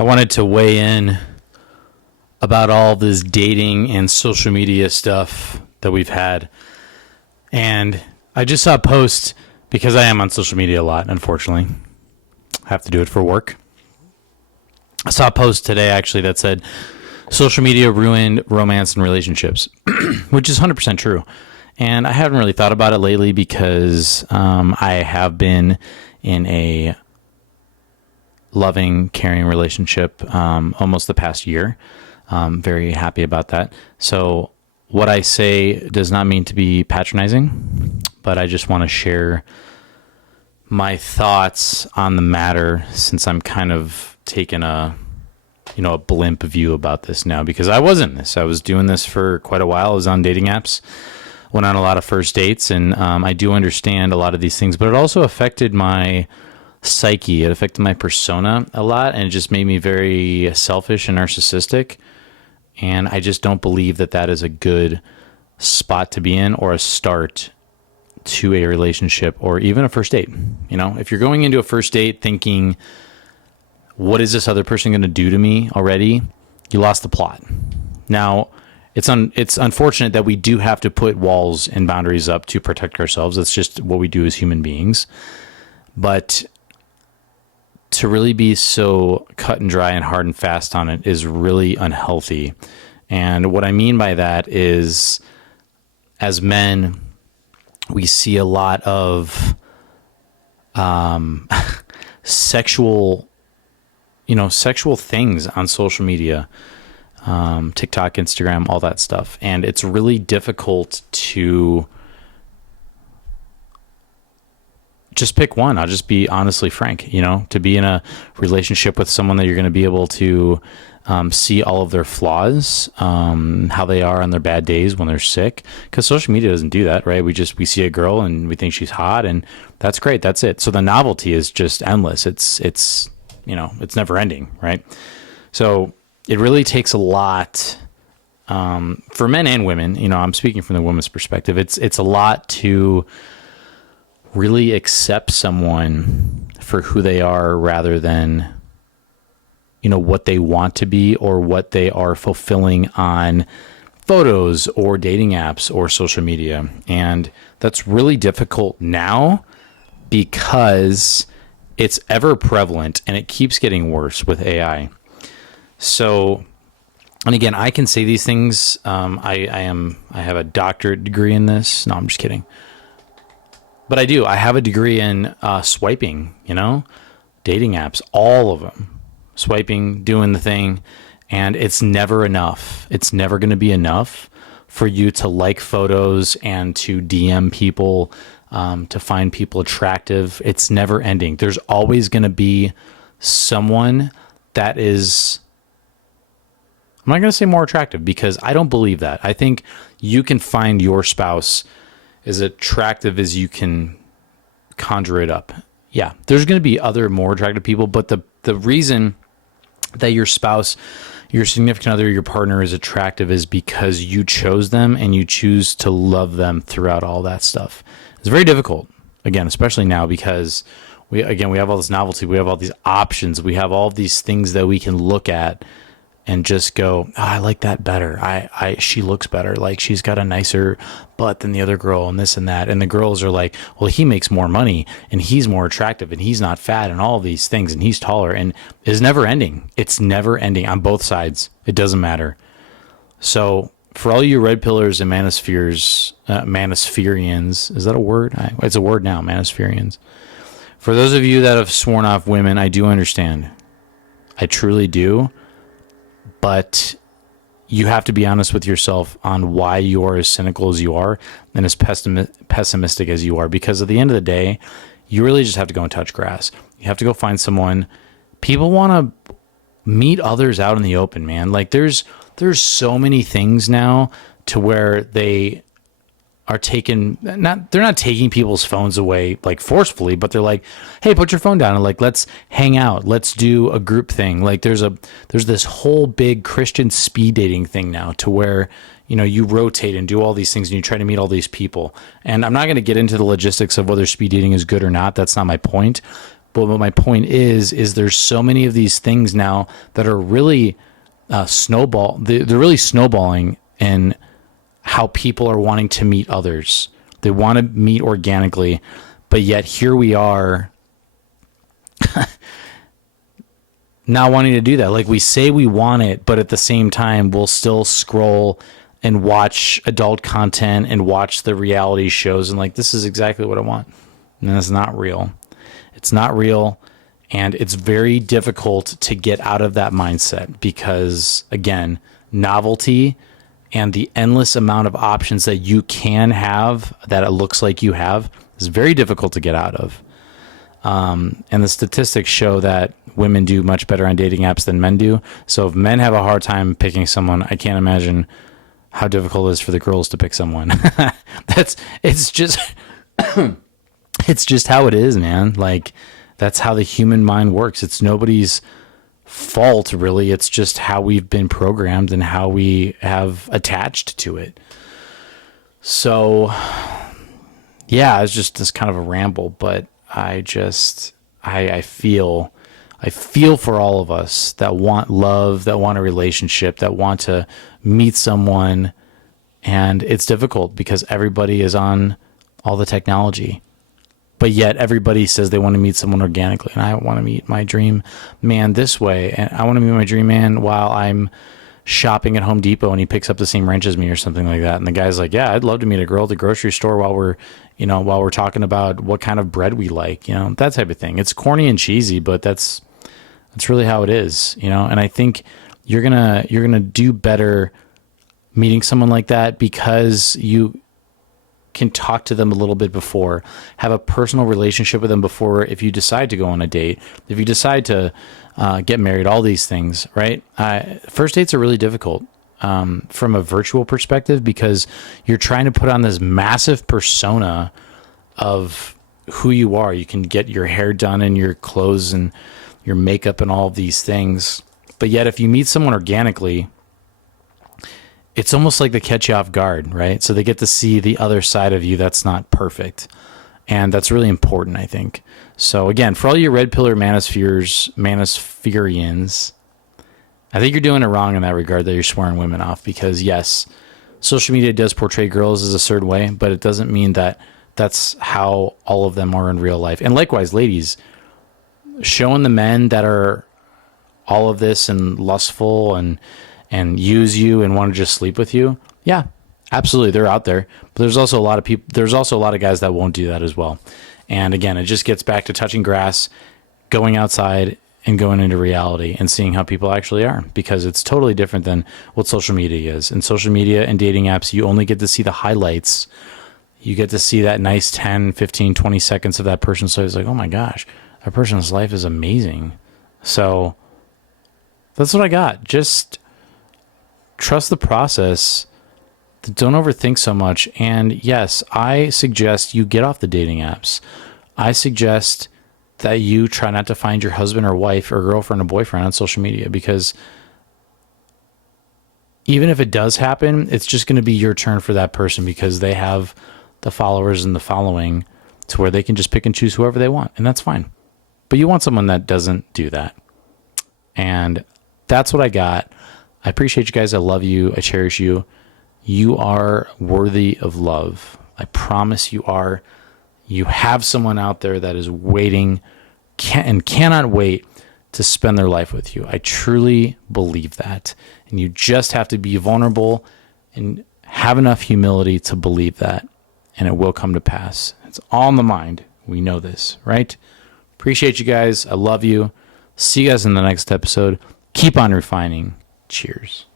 I wanted to weigh in about all this dating and social media stuff that we've had. And I just saw a post because I am on social media a lot, unfortunately. I have to do it for work. I saw a post today actually that said social media ruined romance and relationships, which is 100% true. And I haven't really thought about it lately because I have been in a loving, caring relationship almost the past year. Very happy about that. So what I say does not mean to be patronizing, but I just want to share my thoughts on the matter since I'm kind of taking a blimp view about this now, because I wasn't this. I was doing this for quite a while. I was on dating apps, went on a lot of first dates, and I do understand a lot of these things, but it also affected my psyche. It affected my persona a lot, and it just made me very selfish and narcissistic. And I just don't believe that that is a good spot to be in or a start to a relationship or even a first date. You know, if you're going into a first date thinking, what is this other person going to do to me already? You lost the plot. Now, it's unfortunate that we do have to put walls and boundaries up to protect ourselves. That's just what we do as human beings. But to really be so cut and dry and hard and fast on it is really unhealthy. And what I mean by that is, as men, we see a lot of sexual things on social media, TikTok, Instagram, all that stuff. And it's really difficult to just pick one. I'll just be honestly frank, to be in a relationship with someone that you're going to be able to see all of their flaws, how they are on their bad days when they're sick, because social media doesn't do that, right? We see a girl and we think she's hot, and that's great. That's it. So the novelty is just endless. It's never ending, right? So it really takes a lot for men and women. I'm speaking from the woman's perspective. It's a lot to really accept someone for who they are rather than, what they want to be or what they are fulfilling on photos or dating apps or social media. And that's really difficult now because it's ever prevalent and it keeps getting worse with AI. So, and again, I can say these things. I have a doctorate degree in this. No, I'm just kidding. But I do. I have a degree in swiping, dating apps, all of them. Swiping, doing the thing. And it's never enough. It's never going to be enough for you to like photos and to DM people, to find people attractive. It's never ending. There's always going to be someone that is, I'm not going to say more attractive, because I don't believe that. I think you can find your spouse as attractive as you can conjure it up. Yeah, there's going to be other more attractive people, but the reason that your spouse, your significant other, your partner is attractive is because you chose them and you choose to love them throughout all that stuff. It's very difficult, again, especially now, because we have all this novelty, we have all these options, we have all these things that we can look at and just go, oh, I like that better. She looks better. Like, she's got a nicer butt than the other girl and this and that. And the girls are like, well, he makes more money and he's more attractive and he's not fat and all these things and he's taller, and it's never ending. It's never ending on both sides. It doesn't matter. So for all you red pillars and manospheres, Manospherians, is that a word? It's a word now, Manospherians. For those of you that have sworn off women, I do understand. I truly do. But you have to be honest with yourself on why you are as cynical as you are and as pessimistic as you are. Because at the end of the day, you really just have to go and touch grass. You have to go find someone. People want to meet others out in the open, man. Like, there's so many things now to where they are they're not taking people's phones away like forcefully, but they're like, hey, put your phone down and like, let's hang out. Let's do a group thing. Like, there's this whole big Christian speed dating thing now to where, you rotate and do all these things and you try to meet all these people. And I'm not going to get into the logistics of whether speed dating is good or not. That's not my point. But what my point is there's so many of these things now that are really they're really snowballing in how people are wanting to meet others. They want to meet organically, but yet here we are not wanting to do that. Like, we say we want it, but at the same time, we'll still scroll and watch adult content and watch the reality shows and like, this is exactly what I want. And it's not real. It's not real. And it's very difficult to get out of that mindset because, again, novelty and the endless amount of options that you can have that it looks like you have is very difficult to get out of. And the statistics show that women do much better on dating apps than men do. So if men have a hard time picking someone, I can't imagine how difficult it is for the girls to pick someone. It's just how it is, man. Like, that's how the human mind works. It's nobody's fault, really. It's just how we've been programmed and how we have attached to it. So, yeah, it's just this kind of a ramble, but I feel for all of us that want love, that want a relationship, that want to meet someone. And it's difficult because everybody is on all the technology. But yet everybody says they want to meet someone organically. And I want to meet my dream man this way. And I want to meet my dream man while I'm shopping at Home Depot and he picks up the same wrench as me or something like that. And the guy's like, yeah, I'd love to meet a girl at the grocery store while we're talking about what kind of bread we like, that type of thing. It's corny and cheesy, but that's really how it is, And I think you're going to do better meeting someone like that because you can talk to them a little bit before, have a personal relationship with them before, if you decide to go on a date, if you decide to get married, all these things, right? First dates are really difficult from a virtual perspective because you're trying to put on this massive persona of who you are. You can get your hair done and your clothes and your makeup and all of these things. But yet if you meet someone organically, it's almost like they catch you off guard, right? So they get to see the other side of you that's not perfect. And that's really important, I think. So again, for all you red pillar manospheres, Manospherians, I think you're doing it wrong in that regard that you're swearing women off because yes, social media does portray girls as a certain way, but it doesn't mean that that's how all of them are in real life. And likewise, ladies, showing the men that are all of this and lustful and use you and want to just sleep with you. Yeah, absolutely. They're out there, but there's also a lot of people. There's also a lot of guys that won't do that as well. And again, it just gets back to touching grass, going outside and going into reality and seeing how people actually are, because it's totally different than what social media is. In social media and dating apps, you only get to see the highlights. You get to see that nice 10, 15, 20 seconds of that person's life. It's like, oh my gosh, that person's life is amazing. So that's what I got. Just trust the process. Don't overthink so much. And yes, I suggest you get off the dating apps. I suggest that you try not to find your husband or wife or girlfriend or boyfriend on social media, because even if it does happen, it's just going to be your turn for that person because they have the followers and the following to where they can just pick and choose whoever they want. And that's fine. But you want someone that doesn't do that. And that's what I got. I appreciate you guys. I love you. I cherish you. You are worthy of love. I promise you are. You have someone out there that is waiting and cannot wait to spend their life with you. I truly believe that. And you just have to be vulnerable and have enough humility to believe that. And it will come to pass. It's all in the mind. We know this, right? Appreciate you guys. I love you. See you guys in the next episode. Keep on refining. Cheers.